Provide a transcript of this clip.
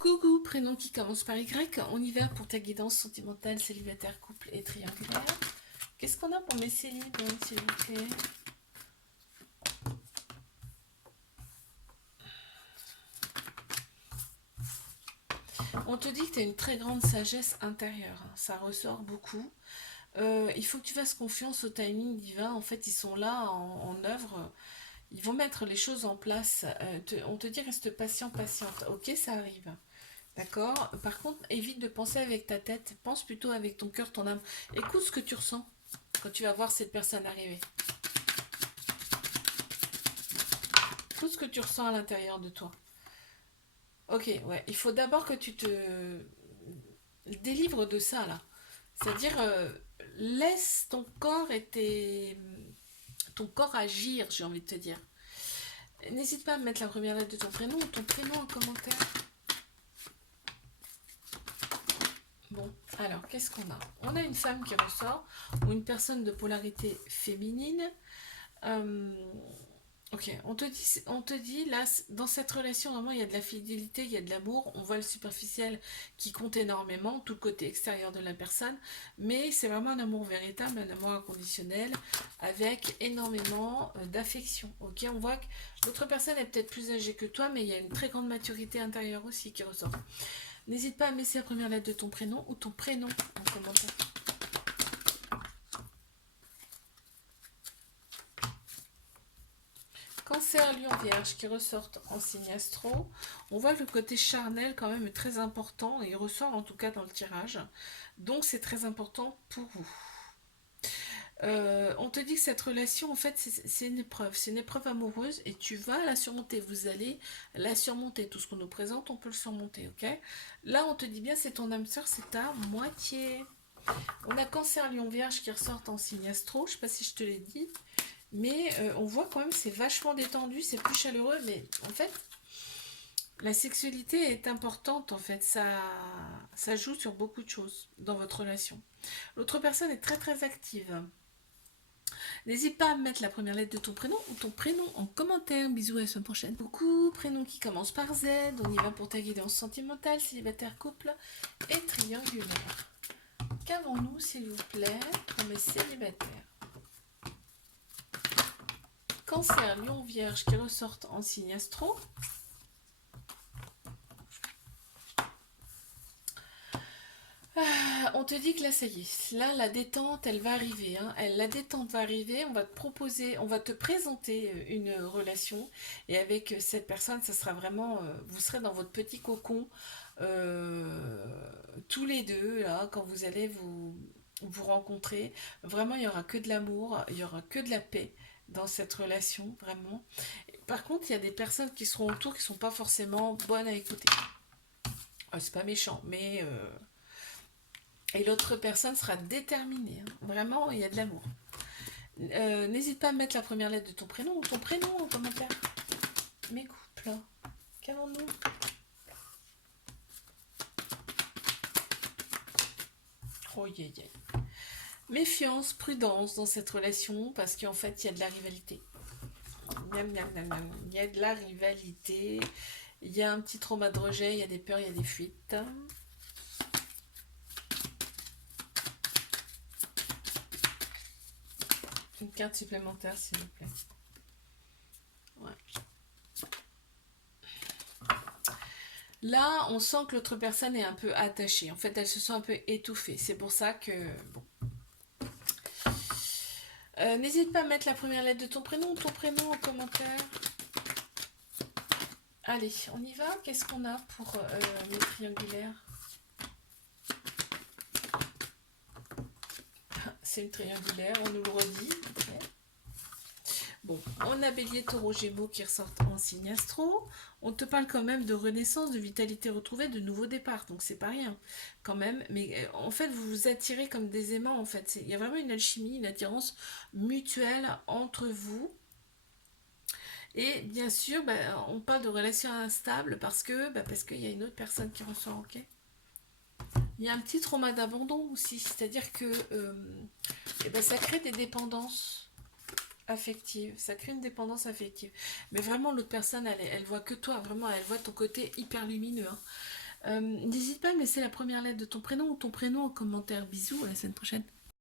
Coucou, prénom qui commence par Y. On y va pour ta guidance sentimentale, célibataire, couple et triangulaire. Qu'est-ce qu'on a pour mes célibes, s'il vous plaît? On te dit que tu as une très grande sagesse intérieure. Ça ressort beaucoup. Il faut que tu fasses confiance au timing divin. En fait, ils sont là en œuvre. Ils vont mettre les choses en place. On te dit reste patient, patiente. Ok, ça arrive. D'accord? Par contre, évite de penser avec ta tête. Pense plutôt avec ton cœur, ton âme. Écoute ce que tu ressens quand tu vas voir cette personne arriver. Tout ce que tu ressens à l'intérieur de toi. Ok, ouais. Il faut d'abord que tu te délivres de ça, là. C'est-à-dire, laisse ton corps ton corps agir, j'ai envie de te dire. N'hésite pas à mettre la première lettre de ton prénom ou ton prénom en commentaire. Bon, alors, qu'est-ce qu'on a? On a une femme qui ressort, ou une personne de polarité féminine. Euh, ok, on te dit, là, dans cette relation, vraiment, il y a de la fidélité, il y a de l'amour. On voit le superficiel qui compte énormément, tout le côté extérieur de la personne. Mais c'est vraiment un amour véritable, un amour inconditionnel, avec énormément d'affection. Ok, on voit que l'autre personne est peut-être plus âgée que toi, mais il y a une très grande maturité intérieure aussi qui ressort. N'hésite pas à mettre la première lettre de ton prénom ou ton prénom en commentaire. Cancer, Lion, Vierge qui ressortent en signe astro. On voit que le côté charnel quand même est très important et il ressort en tout cas dans le tirage. Donc c'est très important pour vous. On te dit que cette relation en fait c'est une épreuve amoureuse et tu vas la surmonter. Vous allez la surmonter. Tout ce qu'on nous présente, on peut le surmonter, ok? Là on te dit bien c'est ton âme sœur, c'est ta moitié. On a Cancer, Lion, Vierge qui ressortent en signe astro. Je sais pas si je te l'ai dit. Mais on voit quand même c'est vachement détendu, c'est plus chaleureux, mais en fait, la sexualité est importante, en fait, ça joue sur beaucoup de choses dans votre relation. L'autre personne est très très active. N'hésite pas à mettre la première lettre de ton prénom ou ton prénom en commentaire. Bisous, à la semaine prochaine. Beaucoup, prénom qui commence par Z, on y va pour ta guidance sentimentale, célibataire, couple et triangulaire. Qu'avons-nous, s'il vous plaît, pour mes célibataires? Cancer, Lion, Vierge qui ressortent en signe astro. On te dit que là, ça y est. Là, la détente, elle va arriver. Hein. La détente va arriver. On va te proposer, on va te présenter une relation. Et avec cette personne, ça sera vraiment. Vous serez dans votre petit cocon, euh, tous les deux, là, quand vous allez vous rencontrer. Vraiment, il n'y aura que de l'amour, il n'y aura que de la paix dans cette relation, vraiment. Par contre, il y a des personnes qui seront autour qui ne sont pas forcément bonnes à écouter. C'est pas méchant, mais. Et l'autre personne sera déterminée. Hein. Vraiment, il y a de l'amour. N'hésite pas à mettre la première lettre de ton prénom ou ton prénom en commentaire. Mes couples, qu'avons-nous? Oh, yeah, yeah. Méfiance, prudence dans cette relation parce qu'en fait, il y a de la rivalité. Il y a de la rivalité. Il y a un petit trauma de rejet, il y a des peurs, il y a des fuites. Une carte supplémentaire, s'il vous plaît. Ouais. Là, on sent que l'autre personne est un peu attachée. En fait, elle se sent un peu étouffée. C'est pour ça que... Bon. N'hésite pas à mettre la première lettre de ton prénom ou ton prénom en commentaire. Allez, on y va. Qu'est-ce qu'on a pour les triangulaires? C'est une triangulaire, on nous le redit. Okay. Bon, on a Bélier, Taureau, Gémeaux qui ressortent en signe astro. On te parle quand même de renaissance, de vitalité retrouvée, de nouveau départ. Donc c'est pas rien quand même. Mais en fait, vous vous attirez comme des aimants. En fait, il y a vraiment une alchimie, une attirance mutuelle entre vous. Et bien sûr, on parle de relations instables parce qu'il y a une autre personne qui ressort. Ok. Il y a un petit trauma d'abandon aussi, c'est-à-dire que ça crée des dépendances affective, ça crée une dépendance affective. Mais vraiment, l'autre personne, elle voit que toi, vraiment, elle voit ton côté hyper lumineux. Hein. N'hésite pas à me laisser la première lettre de ton prénom ou ton prénom en commentaire. Bisous, à la semaine prochaine.